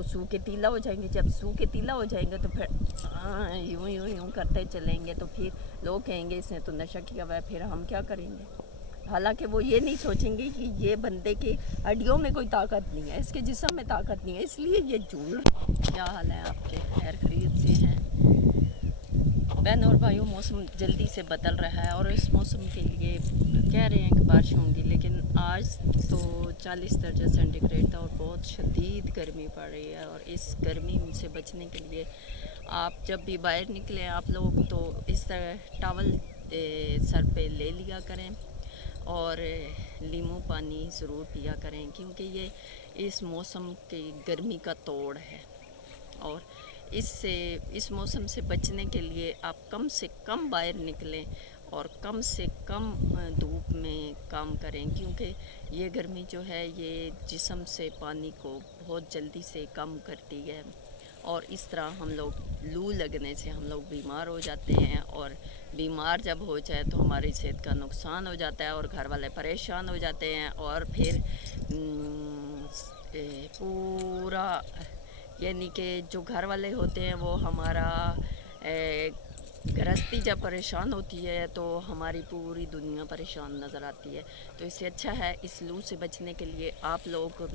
तो सूखे तीला हो जाएंगे। जब सूखे तीला हो जाएंगे तो फिर यूं यूं यूं करते चलेंगे, तो फिर लोग कहेंगे इसने तो नशा किया हुआ है, फिर हम क्या करेंगे। हालांकि वो ये नहीं सोचेंगे कि ये बंदे के हड्डियों में कोई ताकत नहीं है, इसके जिस्म में ताकत नहीं है, इसलिए ये झूठ। क्या हाल है आपके? खैर खरीद से हैं बहन और भाइयों। मौसम जल्दी से बदल रहा है और इस मौसम के लिए कह रहे हैं कि बारिश होंगी, लेकिन आज तो 40 दर्जा सेंटीग्रेड था और बहुत शदीद गर्मी पड़ रही है। और इस गर्मी से बचने के लिए आप जब भी बाहर निकलें आप लोग तो इस तरह टॉवल सर पे ले लिया करें और नींबू पानी ज़रूर पिया करें, क्योंकि ये इस मौसम की गर्मी का तोड़ है। और इस मौसम से बचने के लिए आप कम से कम बाहर निकलें और कम से कम धूप में काम करें, क्योंकि ये गर्मी जो है ये जिस्म से पानी को बहुत जल्दी से कम करती है। और इस तरह हम लोग लू लगने से हम लोग बीमार हो जाते हैं, और बीमार जब हो जाए तो हमारी सेहत का नुकसान हो जाता है और घर वाले परेशान हो जाते हैं। और फिर पूरा यानी कि जो घर वाले होते हैं वो हमारा गृहस्थी जब परेशान होती है तो हमारी पूरी दुनिया परेशान नज़र आती है। तो इससे अच्छा है इस लू से बचने के लिए आप लोग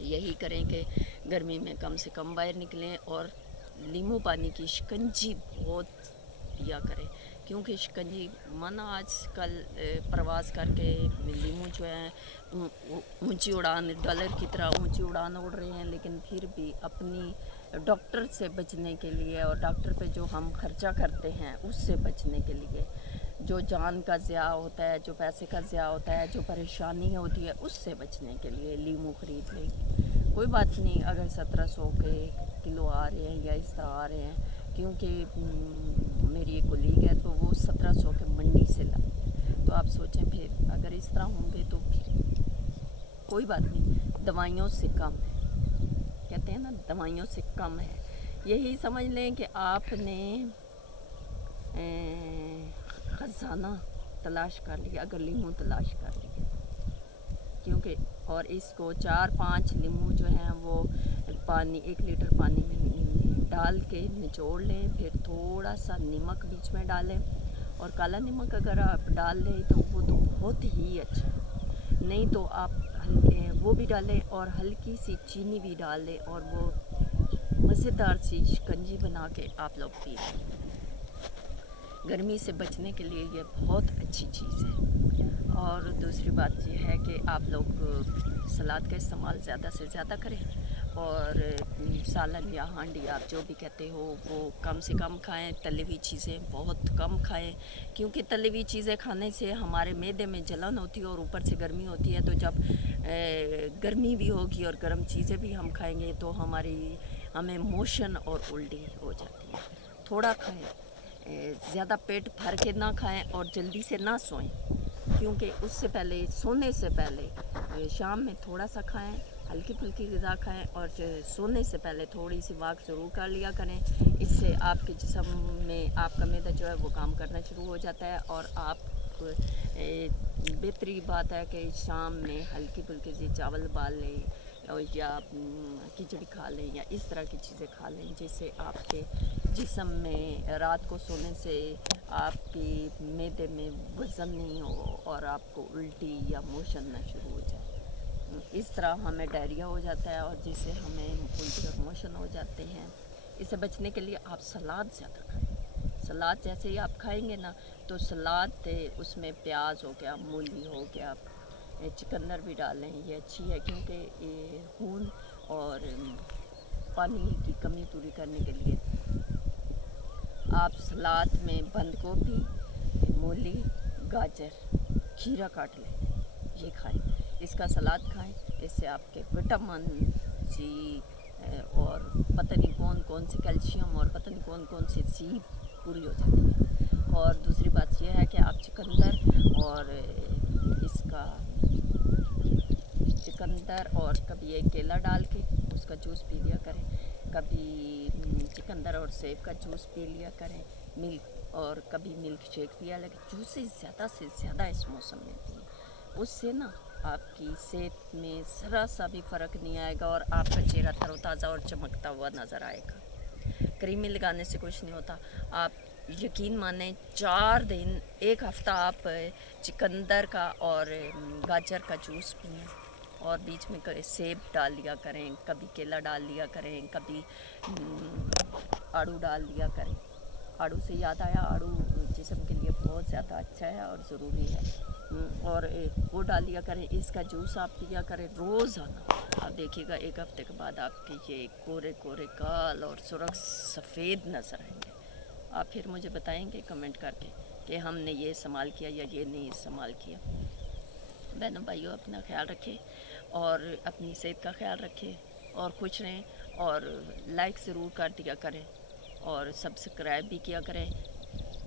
यही करें कि गर्मी में कम से कम बाहर निकलें और नींबू पानी की शिकंजी बहुत पिया करें, क्योंकि शिकंजी माना आजकल प्रवास करके नींबू जो है ऊंची उड़ान, डॉलर की तरह ऊंची उड़ान उड़ रहे हैं, लेकिन फिर भी अपनी डॉक्टर से बचने के लिए और डॉक्टर पे जो हम खर्चा करते हैं उससे बचने के लिए, जो जान का ज़िया होता है, जो पैसे का ज़िया होता है, जो परेशानी होती है, उससे बचने के लिए नींबू ख़रीद लें। कोई बात नहीं अगर 1700 के किलो आ रहे हैं या इस तरह आ रहे हैं, क्योंकि मेरी एक कोलीग है तो वो 1700 के मंडी से ला। तो आप सोचें फिर अगर इस तरह होंगे तो फिर कोई बात नहीं, दवाइयों से कम है, कहते हैं ना दवाइयों से कम है। यही समझ लें कि आपने ख़जाना तलाश कर लिया, अगर नींबू तलाश कर लिया, क्योंकि और इसको 4-5 नींबू जो हैं वो पानी 1 लीटर पानी में डाल के निचोड़ लें, फिर थोड़ा सा नमक बीच में डालें, और काला नमक अगर आप डाल लें तो वो तो बहुत ही अच्छा है, नहीं तो आप वो भी डालें और हल्की सी चीनी भी डाल दें और वो मज़ेदार सी शिकंजी बना के आप लोग पी लें। गर्मी से बचने के लिए ये बहुत अच्छी चीज़ है। और दूसरी बात ये है कि आप लोग सलाद का इस्तेमाल ज़्यादा से ज़्यादा करें, और सालन या हांडी आप जो भी कहते हो वो कम से कम खाएं। तली हुई चीज़ें बहुत कम खाएं, क्योंकि तली हुई चीज़ें खाने से हमारे मैदे में जलन होती है और ऊपर से गर्मी होती है। तो जब गर्मी भी होगी और गर्म चीज़ें भी हम खाएंगे तो हमें मोशन और उल्टी हो जाती है। थोड़ा खाएं, ज़्यादा पेट भर के ना खाएं और जल्दी से ना सोएं, क्योंकि उससे पहले सोने से पहले शाम में थोड़ा सा खाएं, हल्की फुल्की ग़िज़ा खाएं, और सोने से पहले थोड़ी सी वॉक ज़रूर कर लिया करें। इससे आपके जिस्म में आपका मैदा जो है वो काम करना शुरू हो जाता है, और आप बेहतरी बात है कि शाम में हल्की फुल्की सी चावल उबाल लें या खिचड़ी खा लें या इस तरह की चीज़ें खा लें, जिससे आपके जिस्म में रात को सोने से आपकी मैदे में वज़न नहीं हो और आपको उल्टी या मोशन ना शुरू हो जाए। इस तरह हमें डायरिया हो जाता है और जिससे हमें उल्टी और मोशन हो जाते हैं। इससे बचने के लिए आप सलाद ज़्यादा खाएं। सलाद जैसे ही आप खाएंगे ना तो सलाद उसमें प्याज हो गया, मूली हो गया, चुकंदर भी डालें, ये अच्छी है, क्योंकि ये खून और पानी की कमी पूरी करने के लिए आप सलाद में बंद गोभी, मूली, गाजर, खीरा काट लें, ये खाएं, इसका सलाद खाएं। इससे आपके विटामिन सी और पता नहीं कौन कौन सी कैल्शियम और पता नहीं कौन कौन सी चीज़ पूरी हो जाती है। और दूसरी बात यह है कि आप चुकंदर और कभी एक केला डाल के उसका जूस पी लिया करें, कभी चुकंदर और सेब का जूस पी लिया करें, मिल्क, और कभी मिल्क शेक पिया, लेकिन जूसेस ज़्यादा से ज़्यादा इस मौसम में पिए, उससे ना आपकी सेहत में ज़रा सा भी फ़र्क नहीं आएगा और आपका चेहरा तरोताज़ा और चमकता हुआ नज़र आएगा। क्रीमी लगाने से कुछ नहीं होता। आप यकीन माने 4 दिन 1 हफ़्ता आप चुकंदर का और गाजर का जूस पिएं और बीच में सेब डाल लिया करें, कभी केला डाल लिया करें, कभी आड़ू डाल लिया करें। आड़ू से याद आया, आड़ू जिस्म के लिए बहुत ज़्यादा अच्छा है और ज़रूरी है। और वो डाल लिया करें। इसका जूस आप पिया करें रोज़ाना। आप देखिएगा 1 हफ़्ते के बाद आपके ये कोरे कोरे गाल और सुर्ख सफ़ेद नज़र आएंगे। आप फिर मुझे बताएंगे कमेंट करके कि हमने ये इस्तेमाल किया या ये नहीं इस्तेमाल किया। बहनों भाइयों, अपना ख्याल रखें और अपनी सेहत का ख्याल रखें और खुश रहें और लाइक ज़रूर कर दिया करें और सब्सक्राइब भी किया करें।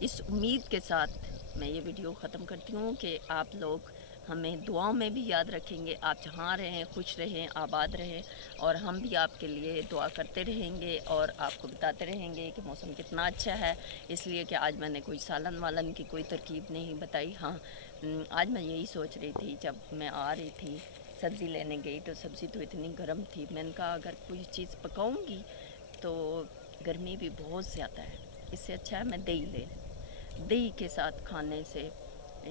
इस उम्मीद के साथ मैं ये वीडियो ख़त्म करती हूँ कि आप लोग हमें दुआओं में भी याद रखेंगे। आप जहाँ रहें खुश रहें, आबाद रहें और हम भी आपके लिए दुआ करते रहेंगे और आपको बताते रहेंगे कि मौसम कितना अच्छा है। इसलिए कि आज मैंने कोई सालन वालन की कोई तरकीब नहीं बताई। हाँ, आज मैं यही सोच रही थी, जब मैं आ रही थी सब्ज़ी लेने गई तो सब्ज़ी तो इतनी गर्म थी। मैंने कहा अगर कोई चीज़ पकाऊंगी तो गर्मी भी बहुत ज़्यादा है, इससे अच्छा है मैं दही ले लूँ। दही के साथ खाने से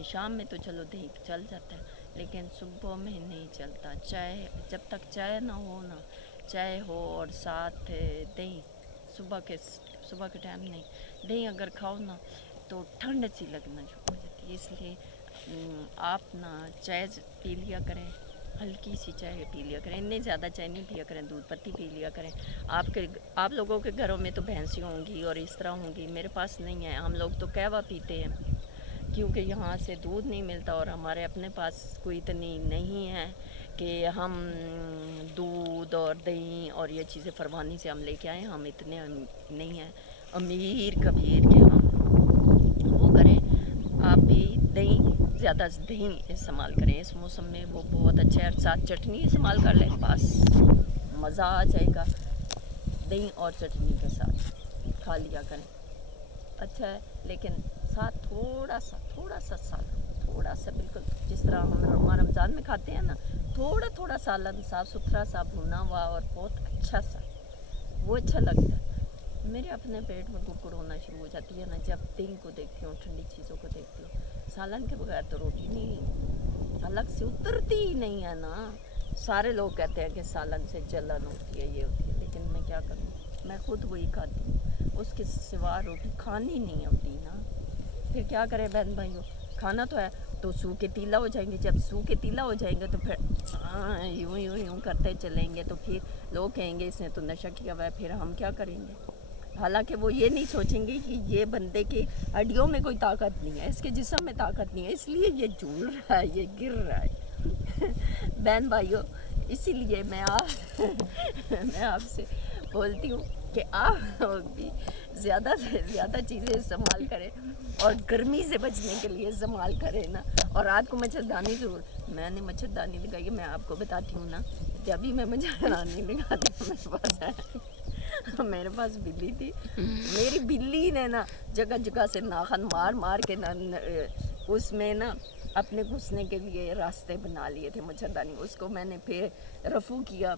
शाम में तो चलो दही चल जाता है, लेकिन सुबह में नहीं चलता। चाय, जब तक चाय ना हो ना, चाय हो और साथ दही, सुबह के टाइम नहीं, दही अगर खाओ ना तो ठंड सी लगना शुरू हो जाती है। इसलिए आप ना चाय पी लिया करें, हल्की सी चाय पी लिया करें, इतनी ज़्यादा चाय नहीं पिया करें, दूध पत्ती पी लिया करें। आप लोगों के घरों में तो भैंसियाँ होंगी और इस तरह होंगी, मेरे पास नहीं है। हम लोग तो कहवा पीते हैं क्योंकि यहाँ से दूध नहीं मिलता और हमारे अपने पास कोई इतनी नहीं है कि हम दूध और दही और ये चीज़ें फरवानी से हम लेके आए। हम इतने नहीं हैं अमीर कबीर के हम वो करें। आप भी ज़्यादा दही इस्तेमाल करें इस मौसम में, वो बहुत अच्छा है। साथ चटनी इस्तेमाल कर लें, बस मज़ा आ जाएगा। दही और चटनी के साथ खा लिया करें, अच्छा है। लेकिन साथ थोड़ा सा सालन, थोड़ा सा, बिल्कुल जिस तरह हम रमज़ान में खाते हैं ना, थोड़ा सालन, साफ़ सुथरा सा भुना हुआ और बहुत अच्छा सा, वो अच्छा लगता है। मेरे अपने पेट में गुड़गुड़ होना शुरू हो जाती है ना जब दही को देखती हूँ, ठंडी चीज़ों को देखती हूँ। सालन के बगैर तो रोटी नहीं अलग से उतरती ही नहीं है ना। सारे लोग कहते हैं कि सालन से जलन होती है, ये होती है, लेकिन मैं क्या करूँ, मैं खुद वही खाती हूँ, उसके सिवा रोटी खानी नहीं होती ना। फिर क्या करें बहन भाइयों, खाना तो है तो सूखे तीला हो जाएंगे। जब सूखे तीला हो जाएंगे तो फिर यूँ करते चलेंगे तो फिर लोग कहेंगे इसने तो नशा किया हुआ है, फिर हम क्या करेंगे। हालांकि वो ये नहीं सोचेंगे कि ये बंदे की हड्डियों में कोई ताकत नहीं है, इसके जिस्म में ताकत नहीं है, इसलिए ये झूल रहा है, ये गिर रहा है। बहन भाइयों, इसीलिए मैं आपसे बोलती हूँ कि आप लोग भी ज़्यादा से ज़्यादा चीज़ें इस्तेमाल करें और गर्मी से बचने के लिए इस्तेमाल करें ना। और रात को मच्छरदानी ज़रूर, मैंने मच्छरदानी लगाई है, मैं आपको बताती हूँ ना, जब भी मैं मच्छरदानी लगाती हूँ मेरे पास बिल्ली थी, मेरी बिल्ली ने ना जगह जगह से नाखन मार के ना उसमें ना अपने घुसने के लिए रास्ते बना लिए थे मच्छरदानी। उसको मैंने फिर रफू किया,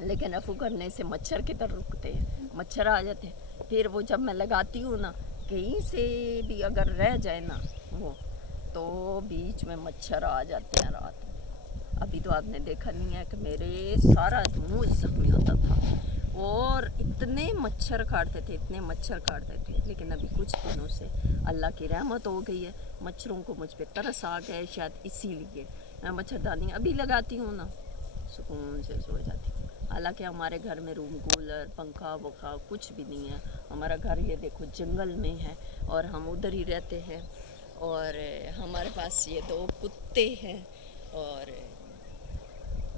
लेकिन रफू करने से मच्छर की तरह रुकते हैं, मच्छर आ जाते हैं। फिर वो जब मैं लगाती हूँ ना, कहीं से भी अगर रह जाए ना वो, तो बीच में मच्छर आ जाते हैं रात में। अभी तो आपने देखा नहीं है कि मेरे सारा मुँह जख्मी होता था और इतने मच्छर काटते थे, लेकिन अभी कुछ दिनों से अल्लाह की रहमत हो गई है, मच्छरों को मुझ पे तरस आ गया है, शायद इसीलिए मैं मच्छरदानी अभी लगाती हूँ ना, सुकून से सो जाती हूँ। हालांकि हमारे घर में रूम कूलर, पंखा वखा कुछ भी नहीं है। हमारा घर ये देखो जंगल में है और हम उधर ही रहते हैं और हमारे पास ये 2 कुत्ते हैं और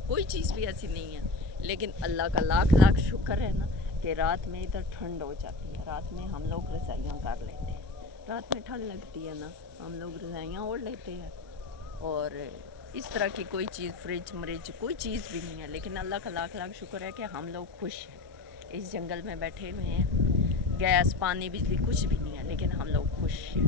कोई चीज़ भी ऐसी नहीं है। लेकिन अल्लाह का लाख शुक्र है ना कि रात में इधर ठंड हो जाती है, रात में हम लोग रज़ाइयाँ कर लेते हैं, रात में ठंड लगती है ना, हम लोग रज़ाइयाँ ओढ़ लेते हैं। और इस तरह की कोई चीज़, फ्रिज मरिज कोई चीज़ भी नहीं है। लेकिन अल्लाह का लाख शुक्र है कि हम लोग खुश हैं, इस जंगल में बैठे हुए हैं, गैस पानी बिजली कुछ भी नहीं है, लेकिन हम लोग खुश हैं,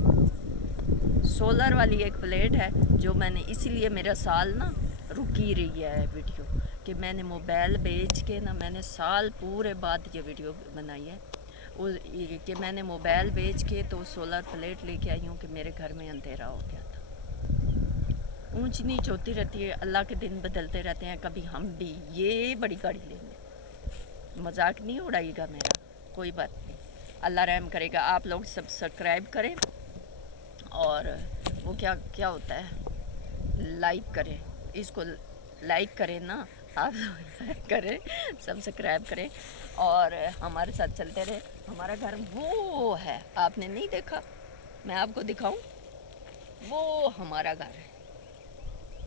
سولر والی ایک پلیٹ ہے جو میں نے اسی لیے میرا سال نا رکی رہی ہے ویڈیو کہ میں نے موبائل بیچ کے نا میں نے سال پورے بعد یہ ویڈیو بنائی ہے کہ میں نے موبائل بیچ کے تو سولر پلیٹ لے کے آئی ہوں کہ میرے گھر میں اندھیرا ہو گیا تھا. اونچ نیچ ہوتی رہتی ہے, اللہ کے دن بدلتے رہتے ہیں. کبھی ہم بھی یہ بڑی گاڑی لیں گے, مذاق نہیں اڑائیے گا میرا, کوئی بات نہیں, اللہ رحم کرے گا. آپ لوگ سبسکرائب کریں اور وہ کیا ہوتا ہے, لائک کریں, اس کو لائک کریں نا آپ لوگ, لائک کریں, سبسکرائب کریں اور ہمارے ساتھ چلتے رہے. ہمارا گھر وہ ہے, آپ نے نہیں دیکھا, میں آپ کو دکھاؤں, وہ ہمارا گھر ہے,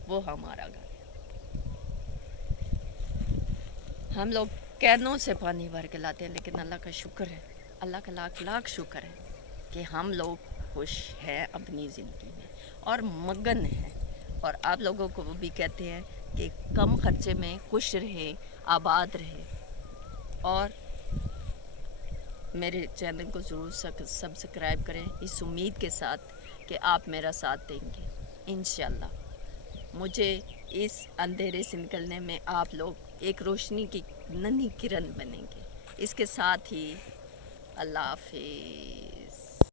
وہ ہمارا گھر ہے. ہم لوگ کینوں سے پانی بھر کے لاتے ہیں, لیکن اللہ کا شکر ہے, اللہ کا لاکھ لاکھ شکر ہے کہ ہم لوگ خوش ہیں اپنی زندگی میں اور مگن ہیں. اور آپ لوگوں کو وہ بھی کہتے ہیں کہ کم خرچے میں خوش رہیں, آباد رہیں. اور میرے چینل کو ضرور سبسکرائب کریں اس امید کے ساتھ کہ آپ میرا ساتھ دیں گے. انشاءاللہ مجھے اس اندھیرے سے نکلنے میں آپ لوگ ایک روشنی کی ننھی کرن بنیں گے. اس کے ساتھ ہی اللہ حافظ.